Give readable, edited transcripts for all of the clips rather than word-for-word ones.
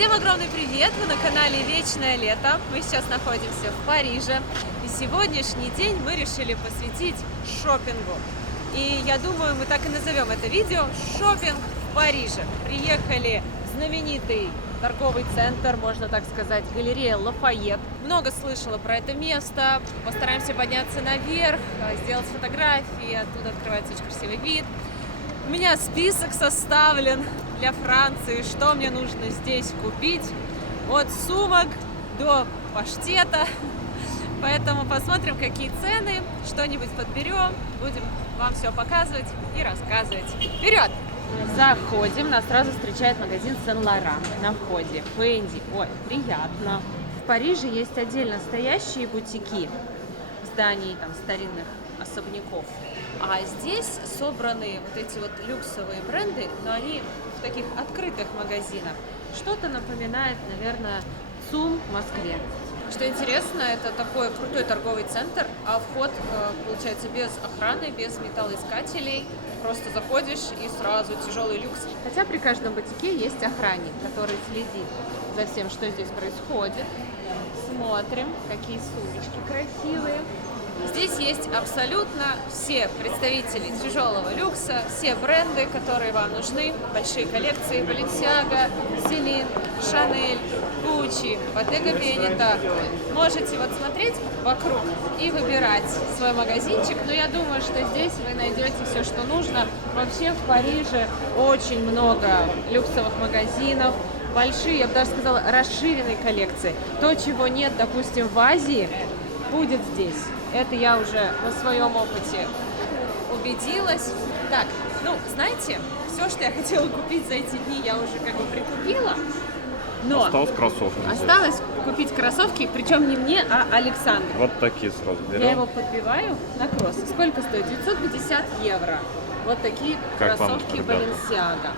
Всем огромный привет! Вы на канале Вечное Лето. Мы сейчас находимся в Париже. И сегодняшний день мы решили посвятить шопингу. И я думаю, мы так и назовем это видео «Шопинг в Париже». Приехали в знаменитый торговый центр, можно так сказать, галерея Лафайет. Много слышала про это место. Постараемся подняться наверх, сделать фотографии. Оттуда открывается очень красивый вид. У меня список составлен для Франции, что мне нужно здесь купить. От сумок до паштета. Поэтому посмотрим, какие цены, что-нибудь подберем. Будем вам все показывать и рассказывать. Вперед! Заходим, нас сразу встречает магазин Сен-Лоран на входе. Фэнди. Ой, приятно. В Париже есть отдельно стоящие бутики в здании там старинных особняков. А здесь собраны вот эти вот люксовые бренды, но они в таких открытых магазинах. Что-то напоминает, наверное, ЦУМ в Москве. Что интересно, это такой крутой торговый центр, а вход получается без охраны, без металлоискателей. Просто заходишь и сразу тяжелый люкс. Хотя при каждом бутике есть охранник, который следит за всем, что здесь происходит. Смотрим, какие сумочки красивые. Здесь есть абсолютно все представители тяжелого люкса, все бренды, которые вам нужны. Большие коллекции Balenciaga, Celine, Chanel, Gucci, Bottega Veneta. Можете вот смотреть вокруг и выбирать свой магазинчик. Но я думаю, что здесь вы найдете все, что нужно. Вообще в Париже очень много люксовых магазинов. Большие, я бы даже сказала, расширенные коллекции. То, чего нет, допустим, в Азии, будет здесь. Это я уже на своем опыте убедилась. Так, ну, знаете, все, что я хотела купить за эти дни, я уже как бы прикупила. Но осталось кроссовки. Осталось купить кроссовки, причем не мне, а Александру. Вот такие сразу берем. Я его подбиваю на кроссы. Сколько стоит? 950 евро. Вот такие как кроссовки Balenciaga.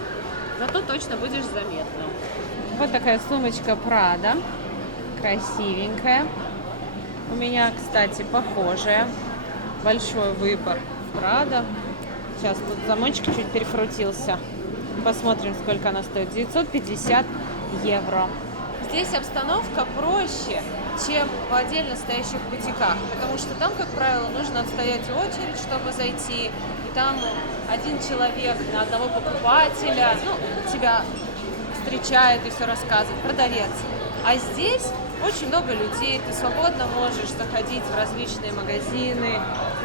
Зато точно будешь заметным. Вот такая сумочка Prada. Красивенькая. У меня, кстати, похожая. Большой выбор Prada. Сейчас тут замочек чуть перекрутился. Посмотрим, сколько она стоит. 950 евро. Здесь обстановка проще, чем в отдельно стоящих бутиках. Потому что там, как правило, нужно отстоять очередь, чтобы зайти. И там один человек на одного покупателя, тебя встречает и все рассказывает. Продавец. А здесь очень много людей, ты свободно можешь заходить в различные магазины,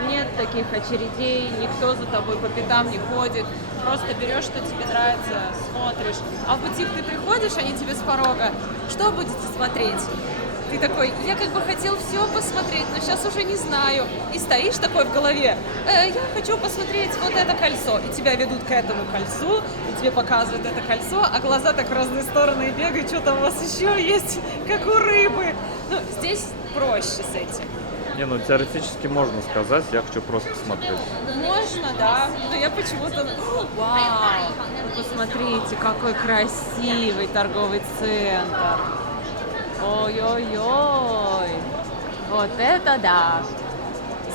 нет таких очередей, никто за тобой по пятам не ходит, просто берешь, что тебе нравится, смотришь. А в бутик ты приходишь, они тебе с порога, что будете смотреть? Ты такой, я как бы хотел все посмотреть, но сейчас уже не знаю. И стоишь такой в голове, я хочу посмотреть вот это кольцо. И тебя ведут к этому кольцу, и тебе показывают это кольцо, а глаза так в разные стороны бегают, что там у вас еще есть, как у рыбы. Ну, здесь проще с этим. Не, ну теоретически можно сказать, я хочу просто посмотреть. Можно, да. Но я почему-то... Вау! Посмотрите, какой красивый торговый центр. Ой-ой-ой, вот это да!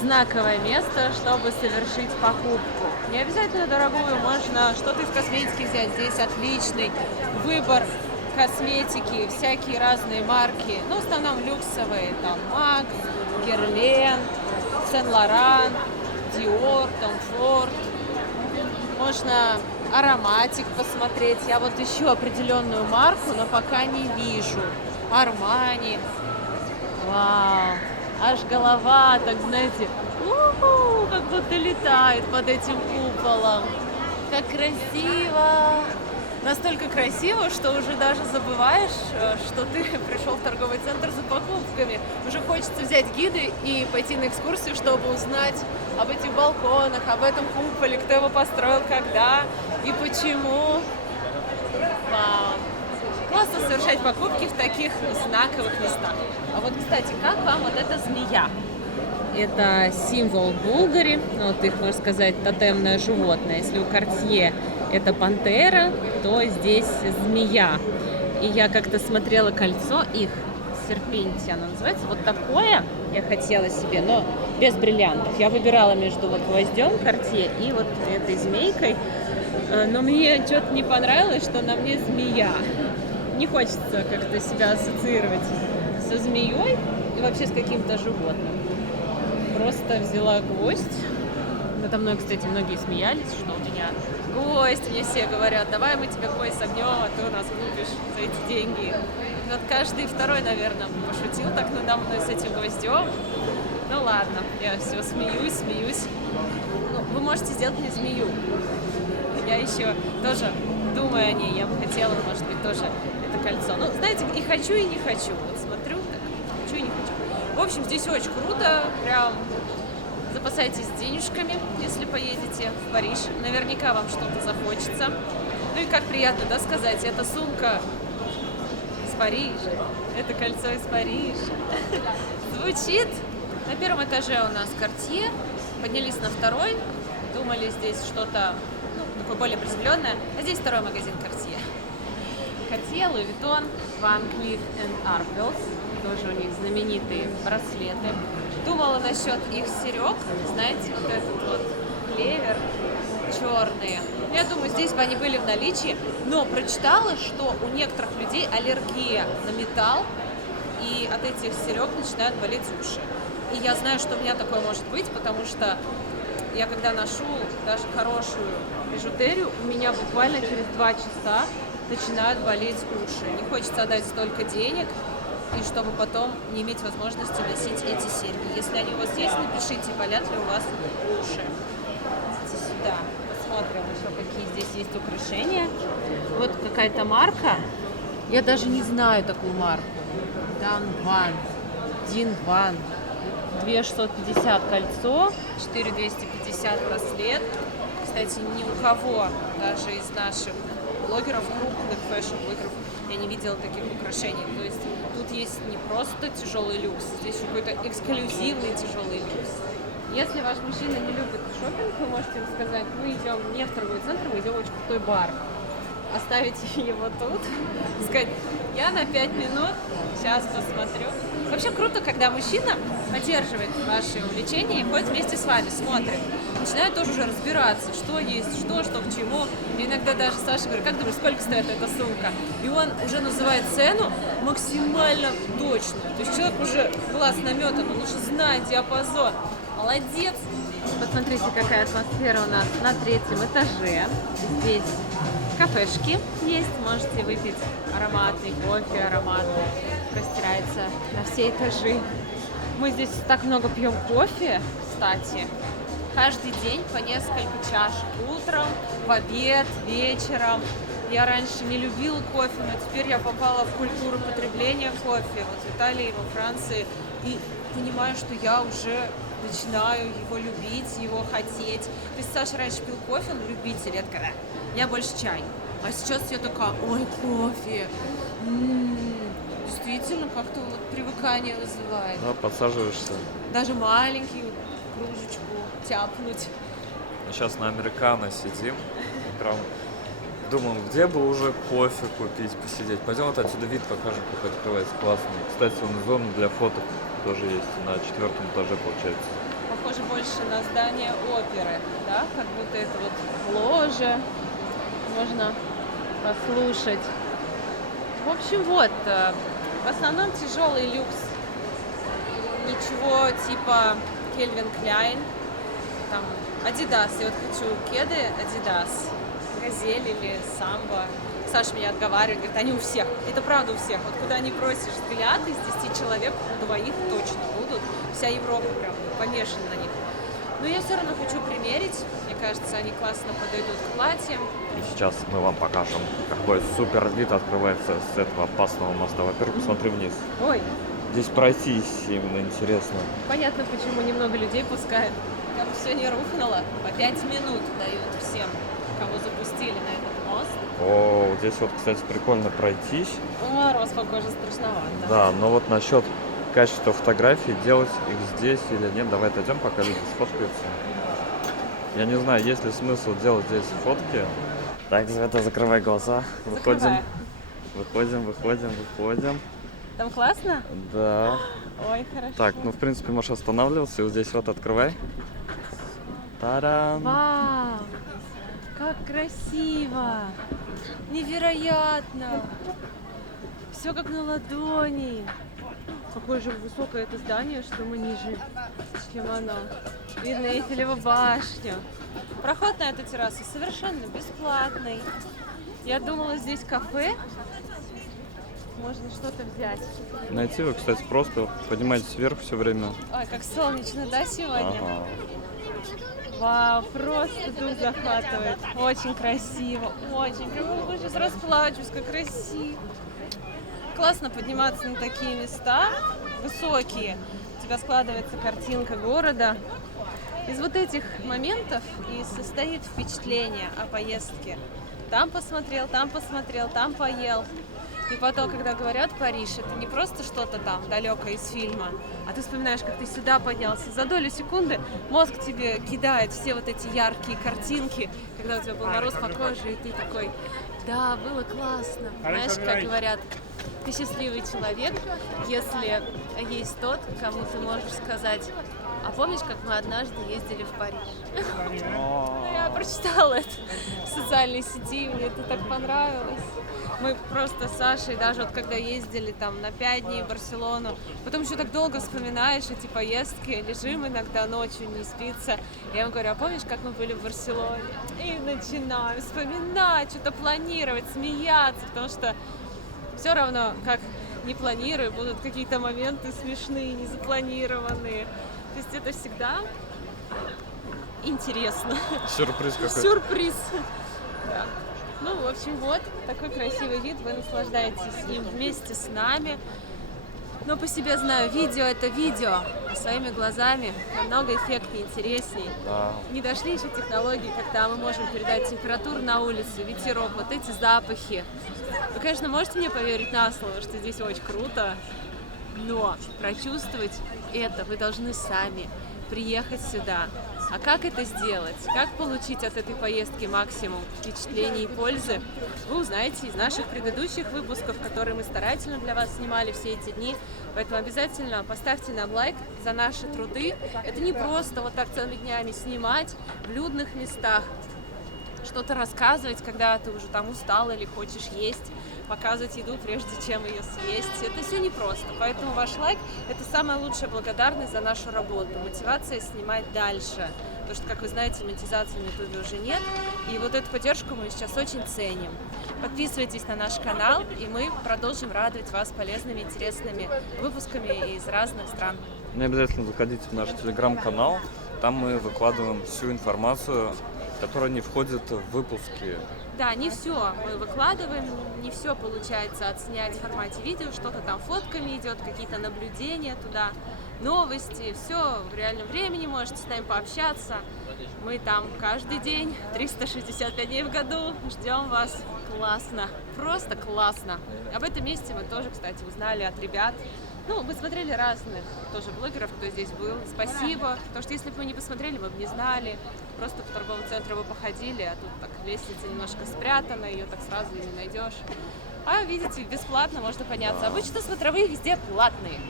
Знаковое место, чтобы совершить покупку. Не обязательно дорогую, можно что-то из косметики взять. Здесь отличный выбор косметики, всякие разные марки. Ну, в основном люксовые, там MAC, Guerlain, Saint-Laurent, Dior, Tom Ford. Можно ароматик посмотреть. Я вот ищу определенную марку, но пока не вижу. Армани. Вау. Аж голова, так знаете, как будто летает под этим куполом. Как красиво. Настолько красиво, что уже даже забываешь, что ты пришел в торговый центр за покупками. Уже хочется взять гиды и пойти на экскурсию, чтобы узнать об этих балконах, об этом куполе, кто его построил, когда и почему. Вау. Классно совершать покупки в таких знаковых местах. А вот, кстати, как вам вот эта змея? Это символ Булгари, вот их, можно сказать, тотемное животное. Если у Cartier это пантера, то здесь змея. И я как-то смотрела кольцо их, серпенти оно называется, вот такое я хотела себе, но без бриллиантов. Я выбирала между вот гвоздем Cartier и вот этой змейкой, но мне что-то не понравилось, что на мне змея. не хочется как-то себя ассоциировать со змеей и вообще с каким-то животным. Просто взяла гвоздь. Надо мной, кстати, многие смеялись, что у меня гвоздь. Мне все говорят, давай мы тебе гвоздь согнем, а ты у нас купишь за эти деньги. Вот каждый второй, наверное, пошутил так надо мной с этим гвоздем. Ну ладно, я все смеюсь. Ну, вы можете сделать мне змею. Я еще тоже думаю о ней. Я бы хотела, может быть, тоже это кольцо. Ну, знаете, и хочу, и не хочу. Вот смотрю, так, хочу и не хочу. В общем, здесь очень круто. Прям запасайтесь денежками, если поедете в Париж. Наверняка вам что-то захочется. Ну и как приятно, да, сказать, эта сумка из Парижа. Это кольцо из Парижа. Звучит. На первом этаже у нас Cartier. Поднялись на второй. Думали, здесь что-то такое более приземленное. А здесь второй магазин Cartier. Cartier, Louis Vuitton, Van Cleef & Arpels. Тоже у них знаменитые браслеты. Думала насчет их серег. Знаете, вот этот вот клевер черные. Я думаю, здесь бы они были в наличии. Но прочитала, что у некоторых людей аллергия на металл. И от этих серег начинают болеть уши. И я знаю, что у меня такое может быть, потому что я когда ношу даже хорошую бижутерию, у меня буквально через 2 часа начинают болеть уши. Не хочется отдать столько денег, и чтобы потом не иметь возможности носить эти серьги. Если они у вас есть, напишите, болят ли у вас уши. Идите сюда, посмотрим еще, какие здесь есть украшения. Вот какая-то марка. Я даже не знаю такую марку. Дин Ван. 2650 кольцо, 4250 браслет. Кстати, ни у кого, даже из наших блогеров, крупных фэшн-блогеров, я не видела таких украшений. То есть тут есть не просто тяжелый люкс, здесь какой-то эксклюзивный тжелый люкс. Если ваш мужчина не любит шопинг, вы можете ему сказать, мы идем не в торговый центр, мы идем в очень крутой бар. Оставите его тут, сказать, я на 5 минут, сейчас посмотрю. Вообще круто, когда мужчина поддерживает ваши увлечения и ходит вместе с вами, смотрит. Начинает тоже уже разбираться, что есть, что к чему. И иногда даже Саша говорит, как думаешь, сколько стоит эта сумка? И он уже называет цену максимально точную. То есть человек уже глаз наметан, он уже знает диапазон. Молодец! Посмотрите, какая атмосфера у нас на 3-м этаже. Здесь кафешки есть, можете выпить ароматный кофе, ароматный, простирается на все этажи. Мы здесь так много пьем кофе, кстати, каждый день по несколько чашек утром, в обед, вечером. Я раньше не любила кофе, но теперь я попала в культуру потребления кофе, вот в Италии, во Франции, и понимаю, что я уже начинаю его любить, его хотеть. То есть Саша раньше пил кофе, он любитель, я такая, я больше чай. А сейчас я такая, ой, кофе. Действительно, как-то вот привыкание вызывает. Да, подсаживаешься. Даже маленький кружечку тяпнуть. Сейчас на американо сидим. Прям думаем, где бы уже кофе купить, посидеть. Пойдем вот отсюда вид покажем, как открывается. Классный. Кстати, вон зона для фоток тоже есть. На 4-м этаже получается. Похоже больше на здание оперы, да? Как будто это вот ложе. Можно послушать. В общем, вот. В основном тяжелый люкс. Ничего типа Calvin Klein. Там Adidas. Я вот хочу кеды Adidas. Газель или Самбо. Саша меня отговаривает, говорит, они у всех. Это правда у всех. Вот куда не просишь взгляд, из 10 человек у 2 точно будут. Вся Европа прям помешана на них. Но я все равно хочу примерить. Мне кажется, они классно подойдут к платьям. И сейчас мы вам покажем, какой супер вид открывается с этого опасного моста. Во-первых, посмотри вниз. Ой, Здесь пройтись именно интересно. понятно, почему немного людей пускают. Как все не рухнуло, по 5 минут дают всем, кого запустили на этот мост. О, здесь вот, кстати, прикольно пройтись. Мороз по коже страшновато. Да, но вот насчет качества фотографий, делать их здесь или нет, давай отойдем, пока люди сфоткаются. Я не знаю, есть ли смысл делать здесь фотки. Так, Света, закрывай глаза. Закрываю. Выходим. Там классно? Да. Ой, хорошо. Так, ну, в принципе, можешь останавливаться. И вот здесь вот открывай. Та-дам! Вау! Как красиво! Невероятно! Все как на ладони. Какое же высокое это здание, что мы ниже, чем оно. Видно Эйфелеву башню. Проход на эту террасу совершенно бесплатный. Я думала, здесь кафе. Можно что-то взять. Найти вы, кстати, просто поднимайтесь вверх все время. Ой, как солнечно, да, сегодня? Ага. Вау, просто дух захватывает. Очень красиво, очень. Прям я сейчас расплачусь, как красиво. Классно подниматься на такие места, высокие. У тебя складывается картинка города. Из вот этих моментов и состоит впечатление о поездке. Там посмотрел, там поел. И потом, когда говорят Париж, это не просто что-то там далекое из фильма, а ты вспоминаешь, как ты сюда поднялся. За долю секунды мозг тебе кидает все вот эти яркие картинки, когда у тебя был мороз по коже, и ты такой, да, было классно. Знаешь, как говорят, ты счастливый человек, если есть тот, кому ты можешь сказать: а помнишь, как мы однажды ездили в Париж? Я прочитала это в социальной сети, мне это так понравилось. Мы просто с Сашей, даже вот когда ездили там на 5 дней в Барселону, потом еще так долго вспоминаешь эти поездки, лежим иногда ночью, не спится. Я ему говорю: а помнишь, как мы были в Барселоне? И начинаем вспоминать, что-то планировать, смеяться, потому что все равно, как не планирую, будут какие-то моменты смешные, незапланированные. То есть это всегда интересно. Сюрприз какой-то. Сюрприз. Да. Ну, в общем, вот такой красивый вид. Вы наслаждаетесь им вместе с нами. Но по себе знаю, видео — это видео, а своими глазами намного эффектнее, интересней. Да. Не дошли еще технологии, когда мы можем передать температуру на улице, ветерок, вот эти запахи. Вы, конечно, можете мне поверить на слово, что здесь очень круто, но прочувствовать это вы должны сами, приехать сюда. А как это сделать? Как получить от этой поездки максимум впечатлений и пользы? Вы узнаете из наших предыдущих выпусков, которые мы старательно для вас снимали все эти дни. Поэтому обязательно поставьте нам лайк за наши труды. Это не просто вот так целыми днями снимать в людных местах, что-то рассказывать, когда ты уже там устал или хочешь есть, показывать еду, прежде чем ее съесть. Это все непросто, поэтому ваш лайк — это самая лучшая благодарность за нашу работу, мотивация снимать дальше. Потому что, как вы знаете, монетизации на YouTube уже нет, и вот эту поддержку мы сейчас очень ценим. Подписывайтесь на наш канал, и мы продолжим радовать вас полезными, интересными выпусками из разных стран. Не обязательно заходите в наш телеграм-канал, там мы выкладываем всю информацию, которая не входит в выпуски. Да, не все мы выкладываем, не все получается отснять в формате видео, что-то там фотками идет, какие-то наблюдения туда, новости, все в реальном времени, можете с нами пообщаться. Мы там каждый день, 365 дней в году, ждем вас. Классно, просто классно. Об этом месте мы тоже, кстати, узнали от ребят. Ну, мы смотрели разных тоже блогеров, кто здесь был. Спасибо, потому что если бы мы не посмотрели, мы бы не знали. Просто по торговому центру вы походили, а тут так лестница немножко спрятана, ее так сразу и не найдешь. А видите, бесплатно можно подняться. Обычно смотровые везде платные.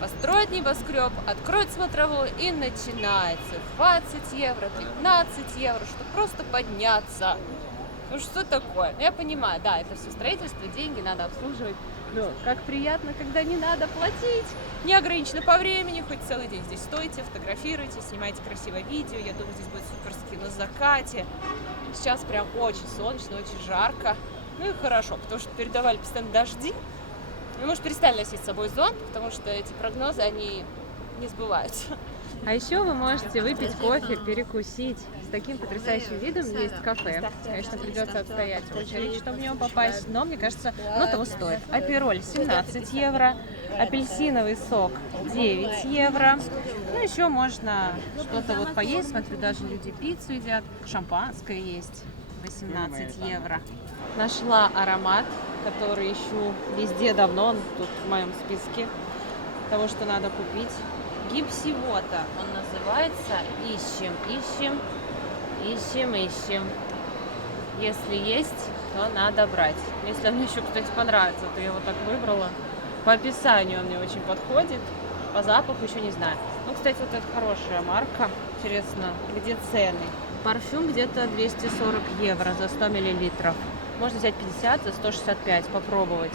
Построить небоскреб, откроют смотровую и начинается. 20 евро, 15 евро, чтобы просто подняться. Ну что такое? Я понимаю, да, это все строительство, деньги надо обслуживать. Но как приятно, когда не надо платить. Не ограничено по времени, хоть целый день здесь стойте, фотографируйте, снимайте красивое видео. Я думаю, здесь будет суперски на закате. Сейчас прям очень солнечно, очень жарко. Ну и хорошо, потому что передавали постоянно дожди. И, может, перестали носить с собой зонт, потому что эти прогнозы, они не сбываются. А еще вы можете выпить кофе, перекусить. С таким потрясающим видом есть кафе. Конечно, придется отстоять очередь, чтобы в него попасть, но, мне кажется, оно того стоит. Апероль 17 евро, апельсиновый сок 9 евро. Ну, еще можно что-то вот поесть. Смотрю, даже люди пиццу едят. Шампанское есть 18 евро. Нашла аромат, который ищу везде давно. Он тут в моем списке того, что надо купить. Гипсивота он называется. Ищем. Если есть, то надо брать. Если он мне еще, кстати, понравится, то я его так выбрала. По описанию он мне очень подходит. По запаху еще не знаю. Ну, кстати, вот это хорошая марка. Интересно, где цены? Парфюм где-то 240 евро за 100 миллилитров. Можно взять 50 за 165, попробовать.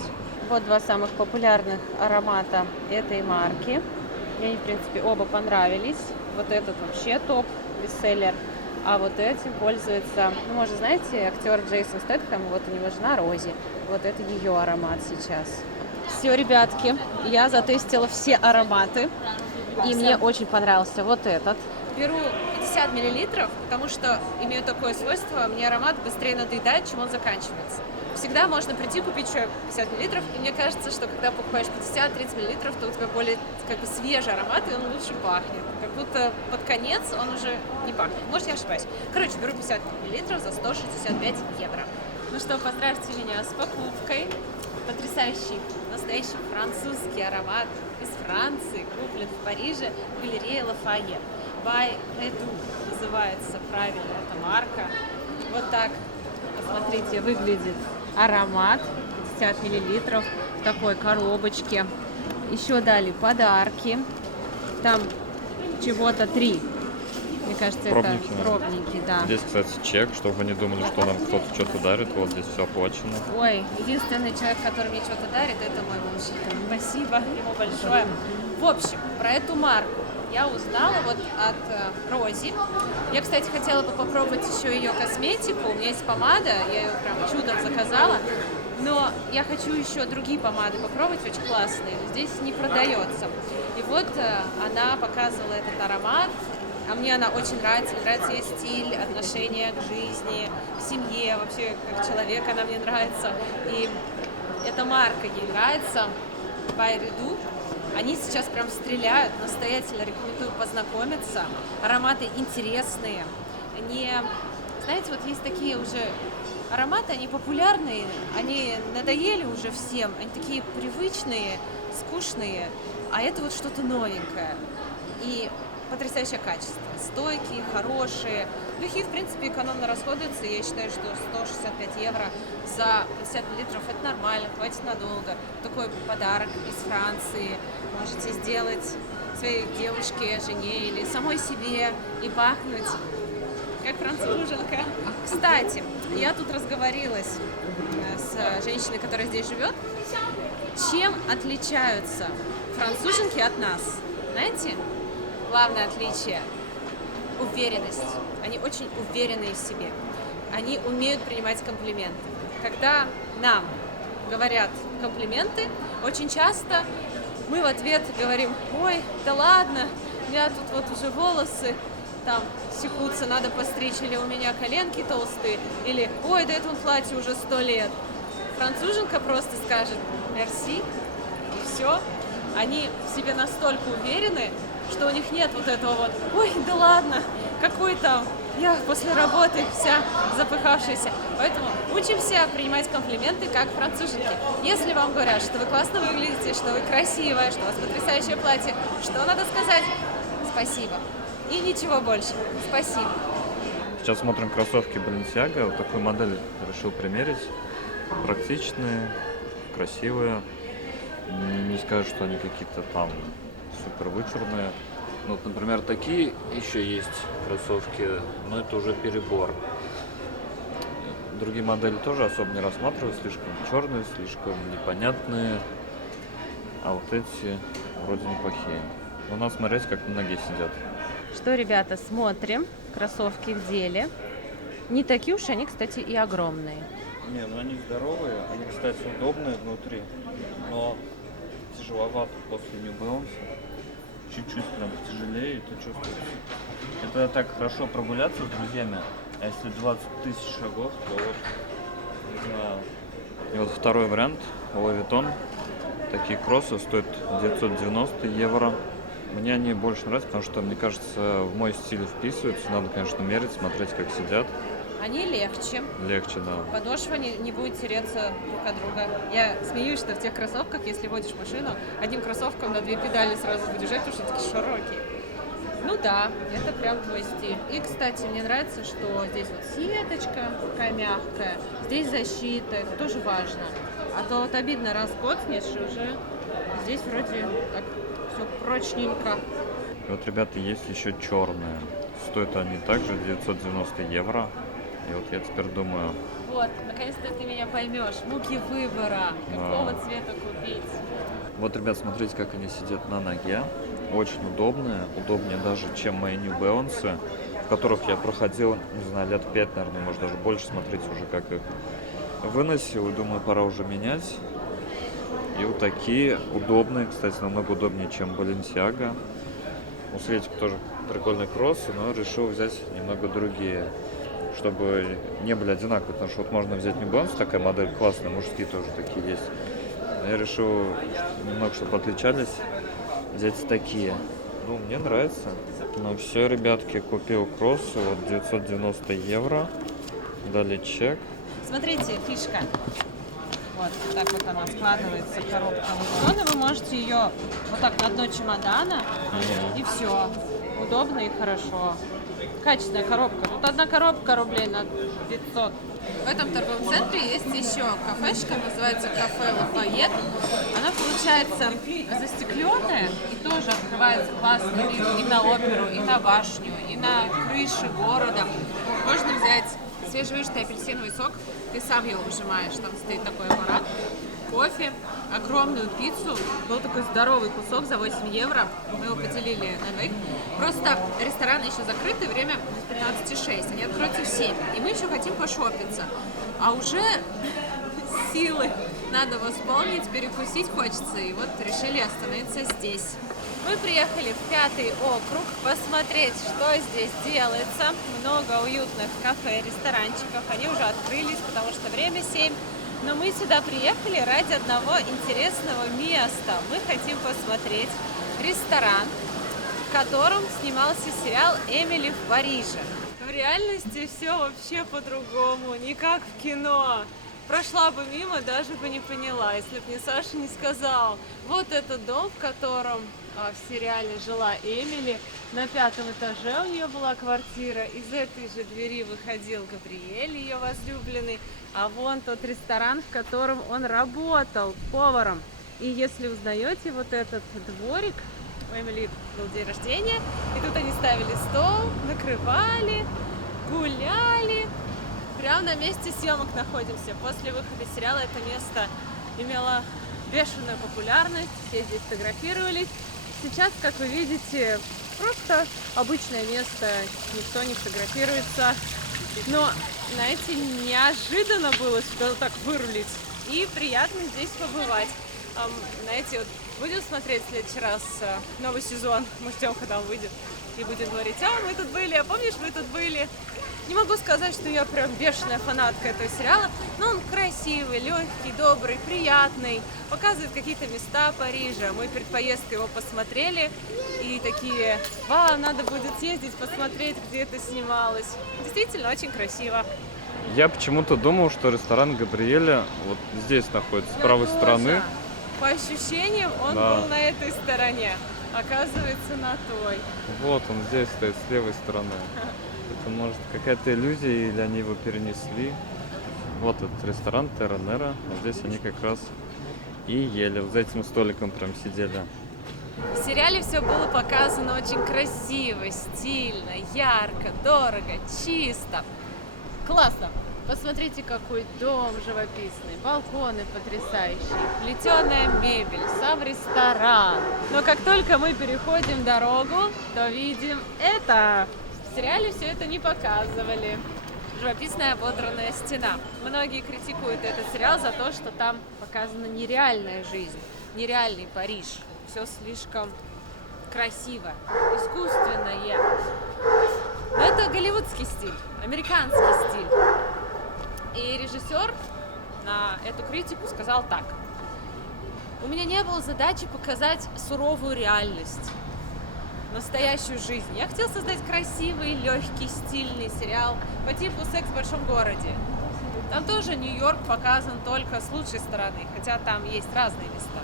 Вот два самых популярных аромата этой марки. Мне, в принципе, оба понравились. Вот этот вообще топ, бестселлер. А вот этим пользуется, ну, может, знаете, актер Джейсон Стэтхэм, вот у него жена Рози. Вот это ее аромат сейчас. Все, ребятки, я затестила все ароматы. И мне очень понравился вот этот. Беру 50 миллилитров, потому что имею такое свойство, мне аромат быстрее надоедает, чем он заканчивается. Всегда можно прийти купить еще 50 миллилитров, и мне кажется, что когда покупаешь 50-30 миллилитров, то у тебя более как бы свежий аромат, и он лучше пахнет. Как будто под конец он уже не пахнет. Может, я ошибаюсь. Короче, беру 50 миллилитров за 165 евро. Ну что, поздравьте меня с покупкой. Потрясающий, настоящий французский аромат из Франции, куплен в Париже в галерее Лафайет. By Edu называется правильно эта марка. Вот так, посмотрите, выглядит аромат. 50 миллилитров в такой коробочке. Еще дали подарки. Там чего-то 3. Мне кажется, Пробники, это пробники, да. Здесь, кстати, чек, чтобы вы не думали, что нам кто-то что-то дарит. Вот здесь все оплачено. Ой, единственный человек, который мне что-то дарит, это мой муж. Спасибо ему большое. В общем, про эту марку я узнала вот от Рози. Я, кстати, хотела бы попробовать еще ее косметику. У меня есть помада, я ее прям чудом заказала. Но я хочу еще другие помады попробовать, очень классные. Здесь не продается. И вот она показывала этот аромат. А мне она очень нравится. Мне нравится ее стиль, отношение к жизни, к семье, вообще как человек она мне нравится. И эта марка ей нравится, By Edu. Они сейчас прям стреляют, настоятельно рекомендую познакомиться. Ароматы интересные. Они, знаете, вот есть такие уже ароматы, они популярные, они надоели уже всем, они такие привычные, скучные, а это вот что-то новенькое. И потрясающее качество. Стойкие, хорошие. Духи, в принципе, экономно расходуются. Я считаю, что 165 евро за 50 миллилитров это нормально, хватит надолго. Такой подарок из Франции можете сделать своей девушке, жене или самой себе и пахнуть как француженка. Кстати, я тут разговорилась с женщиной, которая здесь живет. Чем отличаются француженки от нас? Знаете? Главное отличие – уверенность. Они очень уверены в себе. Они умеют принимать комплименты. Когда нам говорят комплименты, очень часто мы в ответ говорим: ой, да ладно, у меня тут вот уже волосы там секутся, надо постричь, или у меня коленки толстые, или ой, да этому платью уже 100 лет. Француженка просто скажет «мерси», и все. Они в себе настолько уверены, что у них нет вот этого вот «ой, да ладно, какой там, я после работы вся запыхавшаяся». Поэтому учимся принимать комплименты как француженки. Если вам говорят, что вы классно выглядите, что вы красивая, что у вас потрясающее платье, что надо сказать? Спасибо. И ничего больше. Спасибо. Сейчас смотрим кроссовки Balenciaga. Вот такую модель решил примерить. Практичные, красивые. Не скажу, что они какие-то там супер вычурные. Ну, вот, например, такие еще есть кроссовки, но это уже перебор. Другие модели тоже особо не рассматриваю, слишком черные, слишком непонятные. А вот эти вроде неплохие. У нас смотреть, как на ноге сидят. Что, ребята, смотрим. Кроссовки в деле. Не такие уж они, кстати, и огромные. Не, ну они здоровые, они, кстати, удобные внутри, но тяжеловато после New Balance. Чуть-чуть прям тяжелее, это чувствуется. Это так хорошо прогуляться с друзьями, а если 20 тысяч шагов, то вот, не знаю. И вот второй вариант, Louis Vuitton. Такие кроссы стоят 990 евро. Мне они больше нравятся, потому что, мне кажется, в мой стиль вписываются. Надо, конечно, мерить, смотреть, как сидят. Они легче. Легче, да. Подошва не будет тереться друг от друга. Я смеюсь, что в тех кроссовках, если водишь машину, одним кроссовком на 2 педали сразу будешь жать, потому что такие широкие. Ну да, это прям твой стиль. И, кстати, мне нравится, что здесь вот сеточка такая мягкая, здесь защита, это тоже важно. А то вот обидно, раз коцнешь, и уже здесь вроде так все прочненько. И вот, ребята, есть еще черные. Стоят они также 990 евро. И вот я теперь думаю, Вот, наконец-то ты меня поймешь. Муки выбора. Какого цвета купить? Вот, ребят, смотрите, как они сидят на ноге. Очень удобные, удобнее даже, чем мои New Balance, в которых я проходил, не знаю, лет 5, наверное, может даже больше. Смотрите уже, как их выносил, и думаю, пора уже менять. И вот такие удобные, кстати, намного удобнее, чем Balenciaga. У Светик тоже прикольные кроссы, но решил взять немного другие, чтобы не были одинаковые, потому что вот можно взять New Balance, такая модель классная, мужские тоже такие есть. Я решил немного, чтобы отличались, взять такие. Ну, мне нравится. Ну все, ребятки, купил кроссы, вот 990 евро. Дали чек. Смотрите, фишка. Вот так вот она складывается, коробка. Вот, вы можете ее вот так на дно чемодана, и все. Удобно и хорошо. Качественная коробка. Тут одна коробка рублей на 500. В этом торговом центре есть еще кафешка, называется кафе Лафайет. Она получается застекленная и тоже открывается классный вид и на оперу, и на башню, и на крыши города. Можно взять свежевыжатый апельсиновый сок, ты сам его выжимаешь, там стоит такой аппарат, кофе, огромную пиццу, был такой здоровый кусок за 8 евро, мы его поделили на двоих. Просто рестораны еще закрыты, время с 15:06, они откроются в 7, и мы еще хотим пошопиться, а уже силы надо восполнить, перекусить хочется, и вот решили остановиться здесь. Мы приехали в 5-й округ посмотреть, что здесь делается. Много уютных кафе, ресторанчиков. Они уже открылись, потому что время 7. Но мы сюда приехали ради одного интересного места. Мы хотим посмотреть ресторан, в котором снимался сериал «Эмили в Париже». В реальности все вообще по-другому, не как в кино. Прошла бы мимо, даже бы не поняла, если бы мне Саша не сказал. Вот этот дом, в котором в сериале жила Эмили. На 5-м этаже у нее была квартира. Из этой же двери выходил Габриэль, ее возлюбленный. А вон тот ресторан, в котором он работал поваром. И если узнаете вот этот дворик, у Эмили был день рождения, и тут они ставили стол, накрывали, гуляли. Прямо на месте съемок находимся. После выхода сериала это место имело бешеную популярность, все здесь фотографировались. Сейчас, как вы видите, просто обычное место, никто не фотографируется. Но, знаете, неожиданно было сюда так вырулить и приятно здесь побывать. Знаете, вот будем смотреть в следующий раз новый сезон, мы ждем, когда он выйдет, и будем говорить: а мы тут были, а помнишь, мы тут были. Не могу сказать, что я прям бешеная фанатка этого сериала, но он красивый, легкий, добрый, приятный, показывает какие-то места Парижа. Мы перед поездкой его посмотрели и такие: вау, надо будет съездить, посмотреть, где это снималось. Действительно, очень красиво. Я почему-то думал, что ресторан Габриэля вот здесь находится, с правой стороны. По ощущениям, он был на этой стороне, оказывается, на той. Вот он здесь стоит, с левой стороны. Это может какая-то иллюзия, или они его перенесли. Вот этот ресторан Терра Нера. Вот здесь они как раз и ели. Вот за этим столиком прям сидели. В сериале все было показано очень красиво, стильно, ярко, дорого, чисто. Классно! Посмотрите, какой дом живописный, балконы потрясающие, плетеная мебель, сам ресторан. Но как только мы переходим дорогу, то видим это. В сериале все это не показывали. Живописная ободранная стена. Многие критикуют этот сериал за то, что там показана нереальная жизнь, нереальный Париж. Все слишком красиво, искусственное. Но это голливудский стиль, американский стиль. И режиссер на эту критику сказал так: у меня не было задачи показать суровую реальность, настоящую жизнь. Я хотел создать красивый, легкий, стильный сериал по типу «Секс в большом городе». Там тоже Нью-Йорк показан только с лучшей стороны, хотя там есть разные места.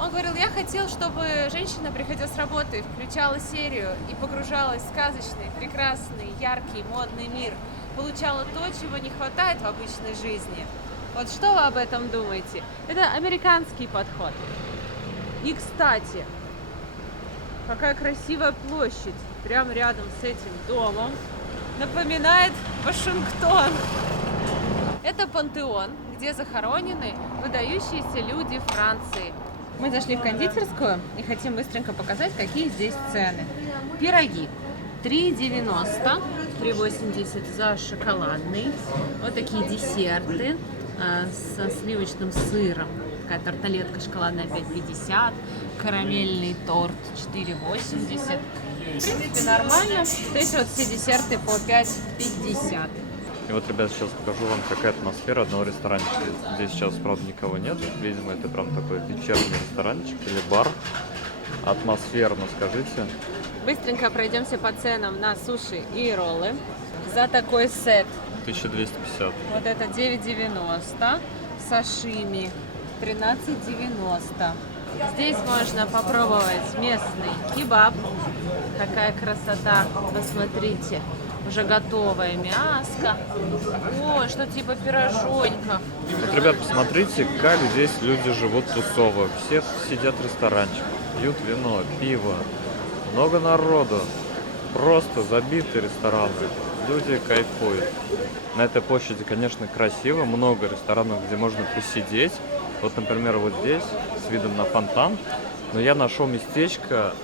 Он говорил: я хотел, чтобы женщина, приходя с работы, включала серию и погружалась в сказочный, прекрасный, яркий, модный мир. Получала то, чего не хватает в обычной жизни. Вот что вы об этом думаете? Это американский подход. И, кстати, какая красивая площадь прямо рядом с этим домом. Напоминает Вашингтон. Это пантеон, где захоронены выдающиеся люди Франции. Мы зашли в кондитерскую и хотим быстренько показать, какие здесь цены. Пироги 3,90, 3,80 за шоколадный. Вот такие десерты со сливочным сыром. Такая тарталетка шоколадная 5,50, карамельный торт 4,80. В принципе, нормально. То есть вот все десерты по 5,50. И вот, ребят, сейчас покажу вам, какая атмосфера одного ресторанчика. Здесь сейчас, правда, никого нет. Видимо, это прям такой вечерний ресторанчик или бар. Атмосферно, скажите. Быстренько пройдемся по ценам на суши и роллы. За такой сет 1250. вот это 9,90, сашими 13,90. Здесь можно попробовать местный кебаб. Какая красота, посмотрите. Уже готовое мяско. О, что типа пирожоньков. Вот, ребят, посмотрите, как здесь люди живут тусово. Все сидят в ресторанчиках, пьют вино, пиво. Много народу. Просто забиты рестораны. Люди кайфуют. На этой площади, конечно, красиво. Много ресторанов, где можно посидеть. Вот, например, вот здесь, с видом на фонтан. Но я нашел местечко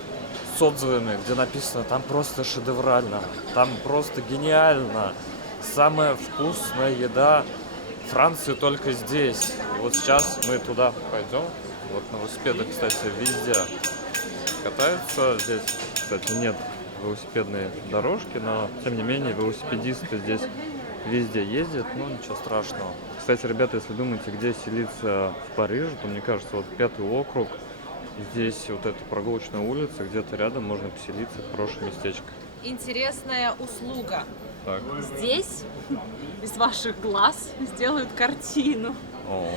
с отзывами, где написано: там просто шедеврально, там просто гениально. Самая вкусная еда Франции только здесь. И вот сейчас мы туда пойдем. Вот на велосипедах, кстати, везде катаются. Здесь, кстати, нет велосипедной дорожки, но тем не менее велосипедисты здесь везде ездят, но ничего страшного. Кстати, ребята, если думаете, где селиться в Париже, то мне кажется, вот 5-й округ, здесь вот эта прогулочная улица, где-то рядом можно поселиться, хорошее местечко. Интересная услуга. Так. Здесь из ваших глаз сделают картину. О,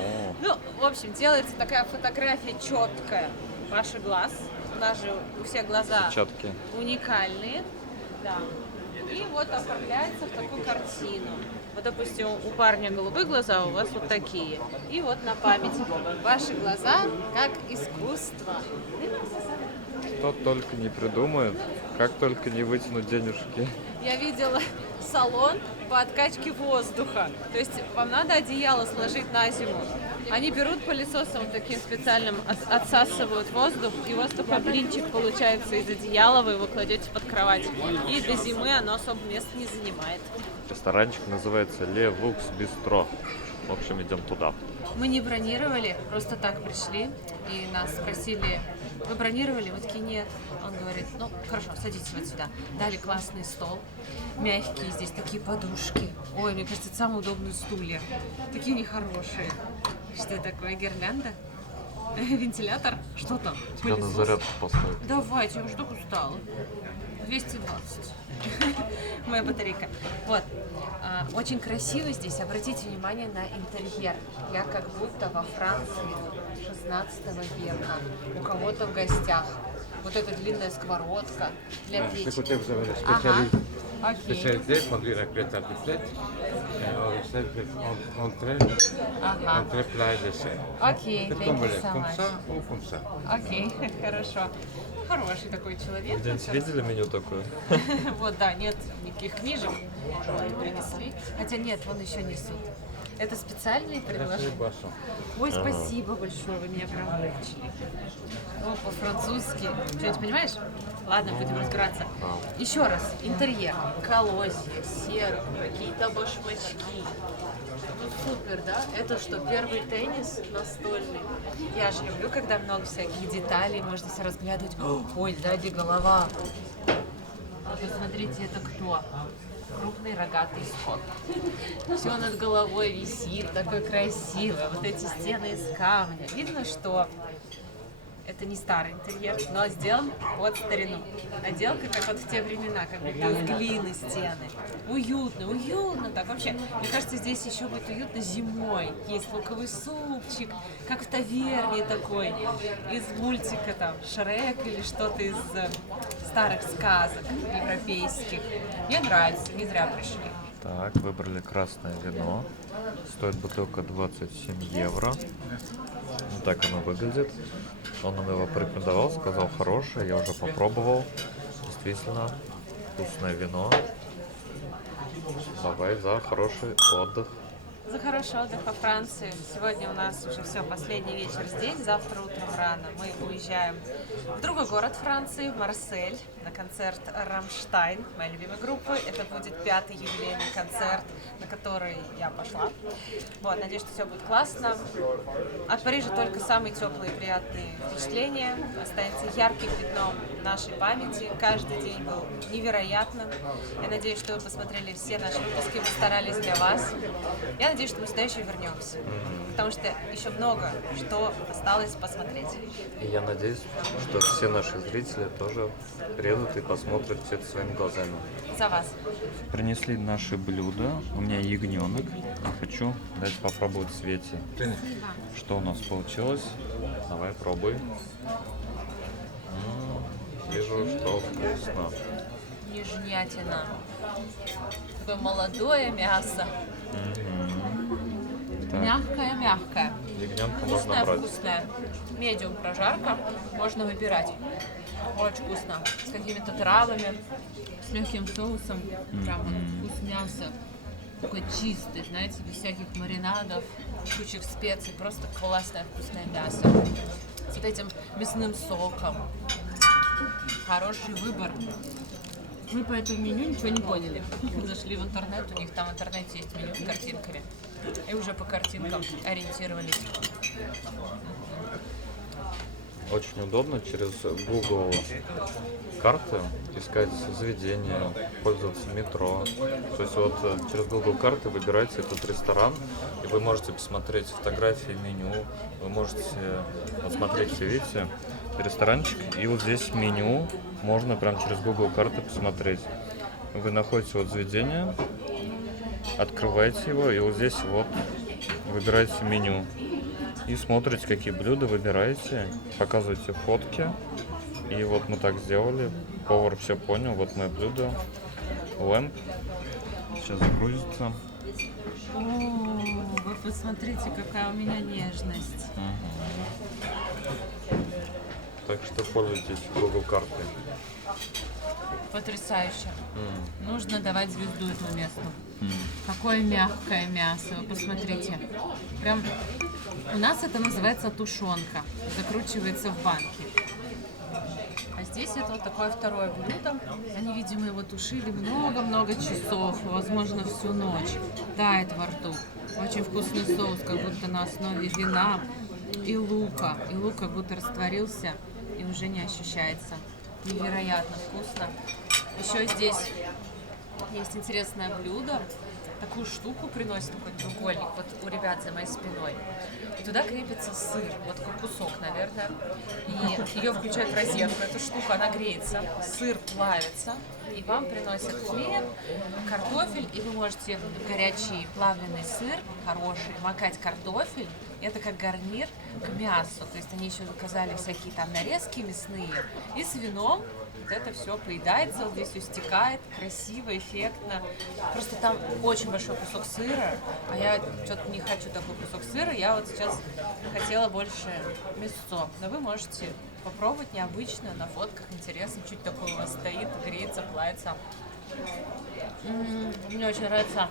Ну, в общем, делается такая фотография четкая. Ваши глаз. У нас же у всех глаза перчатки. уникальные. Да. И вот оформляется в такую картину. Вот, допустим, у парня голубые глаза, у вас вот такие. И вот на память. Ваши глаза как искусство. Что только не придумает, как только не вытянуть денежки. Я видела салон по откачке воздуха. То есть вам надо одеяло сложить на зиму. Они берут пылесосом таким специальным, отсасывают воздух, и у вас такой блинчик получается из одеяла, вы его кладете под кровать. И до зимы оно особо места не занимает. Ресторанчик называется Le Vux Bistro. В общем, идем туда. Мы не бронировали, просто так пришли, и нас спросили: вы бронировали? Мы такие: нет. Он говорит: ну, хорошо, садитесь вот сюда. Дали классный стол, мягкие здесь такие подушки. Ой, мне кажется, это самые удобные стулья. Такие нехорошие. Что такое, гирлянда? Вентилятор? Что там? Тебя на зарядку поставить. Давайте, я уже так устала. 220. Моя батарейка. Вот. Очень красиво здесь. Обратите внимание на интерьер. Я как будто во Франции 16 века. У кого-то в гостях. Вот эта длинная сковородка для печи. Écoutez, vous avez la Ага. Окей. spécialité, conduire la crête à bufflet, entrée, Ага. entrée, plat et dessert. Окей. C'est Thank comme vous you voulez, so comme much. ça ou comme ça. Окей. Хорошо. Хороший такой человек. Где-нибудь видели меню такое? Вот, да, нет никаких книжек. Ой, принесли. Хотя нет, вон еще несут. Это специальные C'est предложения? boisson. Ой, спасибо большое, вы меня прям выручили. Ну, по-французски. Что-нибудь понимаешь? Ладно, будем разбираться. Еще раз. Интерьер. Колосья, сетка, какие-то башмачки. Ну, супер, да? Это что, первый теннис настольный? Я же люблю, когда много всяких деталей, можно все разглядывать. Ой, сзади голова. А посмотрите, это кто? Крупный рогатый скот. Все над головой висит, такой красивый. Вот эти стены из камня. Видно, что это не старый интерьер, но сделан под старину. Отделка как вот в те времена, как будто из глины стены. Уютно, уютно так. Вообще, мне кажется, здесь еще будет уютно зимой. Есть луковый супчик, как в таверне такой, из мультика там Шрек или что-то из старых сказок европейских. Мне нравится, не зря пришли. Так, выбрали красное вино. Стоит бутылка 27 евро. Вот так оно выглядит. Он нам его порекомендовал, сказал хорошее, я уже попробовал. Действительно, вкусное вино. Давай за хороший отдых. за хороший отдых во Франции. Сегодня у нас уже все, последний вечер здесь, завтра утром рано мы уезжаем в другой город Франции, в Марсель, на концерт «Рамштайн», моей любимой группы. Это будет 5-й юбилейный концерт, на который я пошла. Вот, надеюсь, что все будет классно. От Парижа только самые теплые и приятные впечатления. Останется ярким пятном нашей памяти. Каждый день был невероятным. Я надеюсь, что вы посмотрели все наши выпуски, мы старались для вас. Я надеюсь, что мы сюда еще вернемся, потому что еще много что осталось посмотреть. И я надеюсь, что все наши зрители тоже приедут и посмотрят все это своими глазами. За вас. Принесли наши блюда. У меня ягненок. Хочу дать попробовать Свете. Что у нас получилось? Давай, пробуй. Вижу, что вкусно. Нежнятина. Такое молодое мясо. Мягкое-мягкое. Ягненка можно Вкусная, брать. вкусная. Медиум прожарка. Можно выбирать. Очень вкусно. С какими-то травами, с легким соусом. Прям вот вкус мяса. Такой чистый, знаете, без всяких маринадов, кучек специй. Просто классное вкусное мясо. С вот этим мясным соком. Хороший выбор. Мы по этому меню ничего не поняли. Зашли в интернет, у них там в интернете есть меню с картинками. И уже по картинкам ориентировались. Очень удобно через Google карты искать заведения, пользоваться метро. То есть вот через Google карты выбираете этот ресторан, и вы можете посмотреть фотографии меню, вы можете, вот смотрите, видите, ресторанчик, и вот здесь меню, можно прям через Google карты посмотреть. Вы находите вот заведение, открываете его, и вот здесь вот выбираете меню. И смотрите, какие блюда выбираете, показываете фотки. И вот мы так сделали. Повар все понял. Вот мое блюдо. Лэмп. Сейчас загрузится. О, вы посмотрите, какая у меня нежность. Так что пользуйтесь Google картой. Потрясающе. Нужно давать звезду этому месту. Какое мягкое мясо, вы посмотрите. Прям у нас это называется тушенка. Закручивается в банке. А здесь это вот такое второе блюдо. Они, видимо, его тушили много-много часов, возможно, всю ночь. Тает во рту. Очень вкусный соус, как будто на основе вина и лука. И лук как будто растворился и уже не ощущается. Невероятно вкусно. Еще здесь есть интересное блюдо. Такую штуку приносит, такой треугольник, вот у ребят за моей спиной. И туда крепится сыр, вот такой кусок, наверное. И ее включают в розетку, эту штуку, она греется, сыр плавится, и вам приносят хлеб, картофель, и вы можете в горячий плавленый сыр, хороший, макать картофель. Это как гарнир к мясу. То есть они еще заказали всякие там нарезки мясные. И с вином вот это все поедается, вот здесь все стекает, красиво, эффектно. Просто там очень большой кусок сыра, а я что-то не хочу такой кусок сыра. Я вот сейчас хотела больше мясо. Но вы можете попробовать необычно, на фотках интересно. Чуть такое у вас стоит, греется, плавится. Мне очень нравится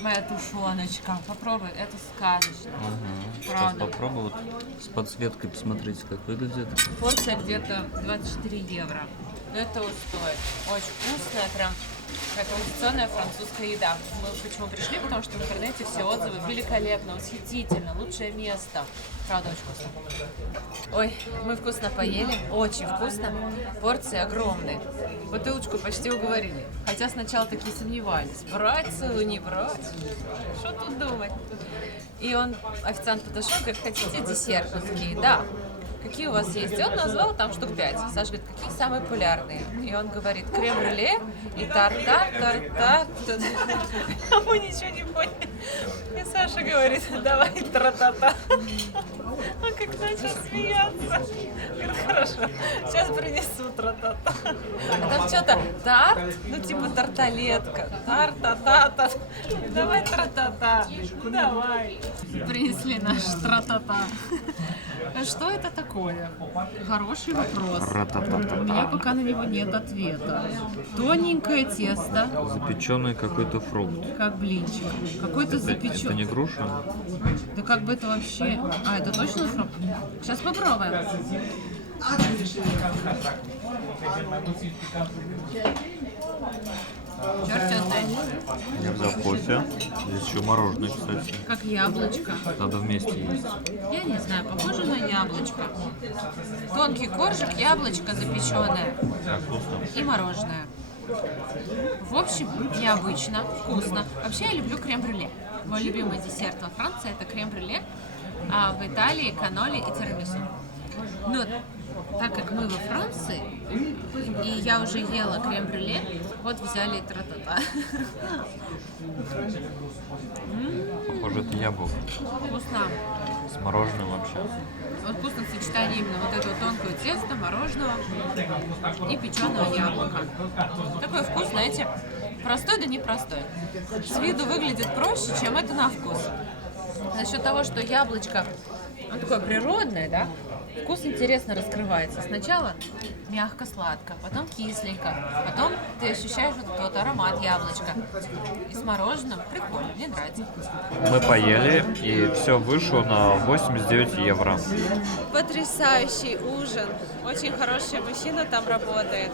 моя тушеночка. Попробуй, это сказочно. Сейчас попробую с подсветкой, посмотрите, как выглядит. Порция где-то 24 евро. Но это стоит. Очень вкусная, прям такая традиционная французская еда. Мы почему пришли? Потому что в интернете все отзывы великолепно, восхитительно, лучшее место. Правда, очень вкусно. Ой, мы вкусно поели, очень вкусно. Порции огромные. Бутылочку почти уговорили. Хотя сначала такие сомневались, брать целую, не брать. Что тут думать? И официант подошел, говорит, хотите десерт? Мы такие, да. Какие у вас есть? И он назвал там штук 5. Саша говорит, какие самые популярные? И он говорит, крем-брюле и тартар. А мы ничего не поняли. И Саша говорит, давай тра-та-та. Он как начал смеяться. Говорит, хорошо, сейчас принесу тра-та-та. А там что-то тарт, ну типа тарталетка. Тар-та-та-та. Давай тра-та-та. Давай. Принесли наш тра-та-та. А что это такое? Хороший вопрос. У меня пока на него нет ответа. Тоненькое тесто, Запеченный какой-то фрукт. как блинчик. Какой-то Это запеченный. не груша? Да как бы это вообще... А, это точно фрукт? Сейчас попробуем. Черт его знает. Я взял кофе. Здесь еще мороженое, кстати. Как яблочко. Надо вместе есть. Я не знаю, похоже на яблочко. Тонкий коржик, яблочко запеченное Так, вкусно. и мороженое. В общем, необычно, вкусно. Вообще я люблю крем-брюле. Мой любимый десерт во Франции это крем-брюле, а в Италии каноли и тирамису. Но так как мы во Франции, и я уже ела крем-брюле, вот взяли и тра-та-та. Похоже, это яблоко. Вкусно. С мороженым вообще. Вот вкусно сочетание именно вот этого тонкого теста, мороженого и печеного яблока. Такой вкус, знаете, простой да непростой. С виду выглядит проще, чем это на вкус. За счет того, что яблочко, оно такое природное, да, вкус интересно раскрывается. Сначала мягко-сладко, потом кисленько, потом ты ощущаешь вот этот вот аромат яблочка. И с мороженым прикольно, мне нравится. Мы поели, и все вышло на 89 евро. Потрясающий ужин. Очень хороший мужчина там работает.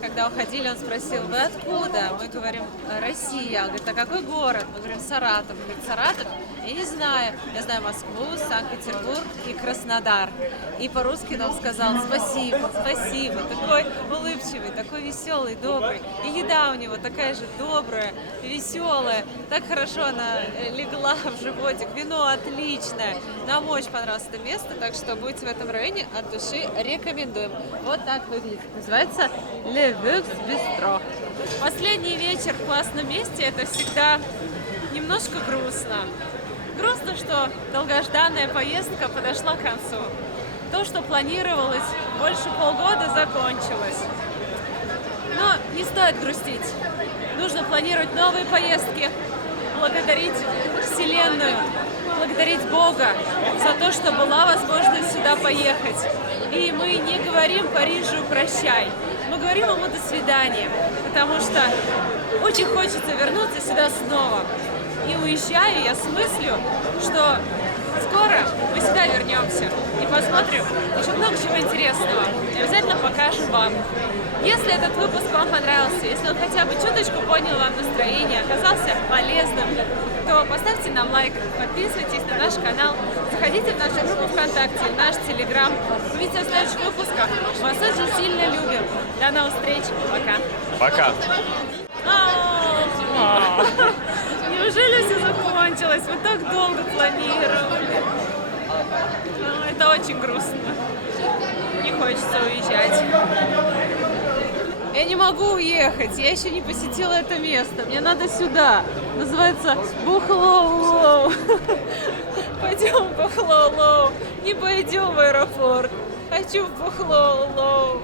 Когда уходили, он спросил: вы откуда? Мы говорим: Россия. Он говорит: а какой город? Мы говорим: Саратов. Он говорит: Саратов? Я не знаю. Я знаю Москву, Санкт-Петербург и Краснодар. И по-русски нам сказал: спасибо, спасибо. Такой улыбчивый, такой веселый, добрый. И еда у него такая же добрая, веселая. Так хорошо она легла в животик. Вино отличное. Нам очень понравилось это место, так что будете в этом районе, от души рекомендуем. Вот так выглядит. Называется Le Vux Bistro. Последний вечер в классном месте — это всегда немножко грустно. Грустно, что долгожданная поездка подошла к концу. То, что планировалось больше полгода, закончилось. Но не стоит грустить. Нужно планировать новые поездки, благодарить Вселенную, благодарить Бога за то, что была возможность сюда поехать. И мы не говорим Парижу «прощай», мы говорим ему «до свидания», потому что очень хочется вернуться сюда снова. И уезжаю я с мыслью, что скоро мы сюда вернемся и посмотрим еще много чего интересного. И обязательно покажем вам. Если этот выпуск вам понравился, если он хотя бы чуточку поднял вам настроение, оказался полезным, то поставьте нам лайк, подписывайтесь на наш канал, заходите в нашу группу ВКонтакте, в наш Телеграм. Увидимся в следующих выпусках. Мы вас очень сильно любим. До новых встреч. Пока. Пока. Неужели все закончилось? Мы так долго планировали. Это очень грустно. Не хочется уезжать. Я не могу уехать, я еще не посетила это место. Мне надо сюда. Называется Бухлоу-Лоу. Пойдем в Бухлоу-Лоу. Не пойдем в аэропорт. Хочу в Бухлоу-Лоу.